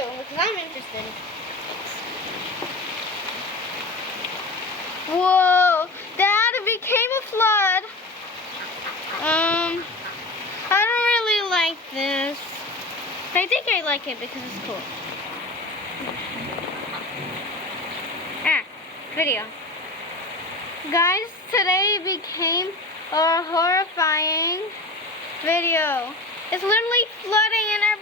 too, because I'm interested. Whoa, Dad, it became a flood. I don't really like this. I think I like it because it's cool. Video. Guys, today became a horrifying video. It's literally flooding in our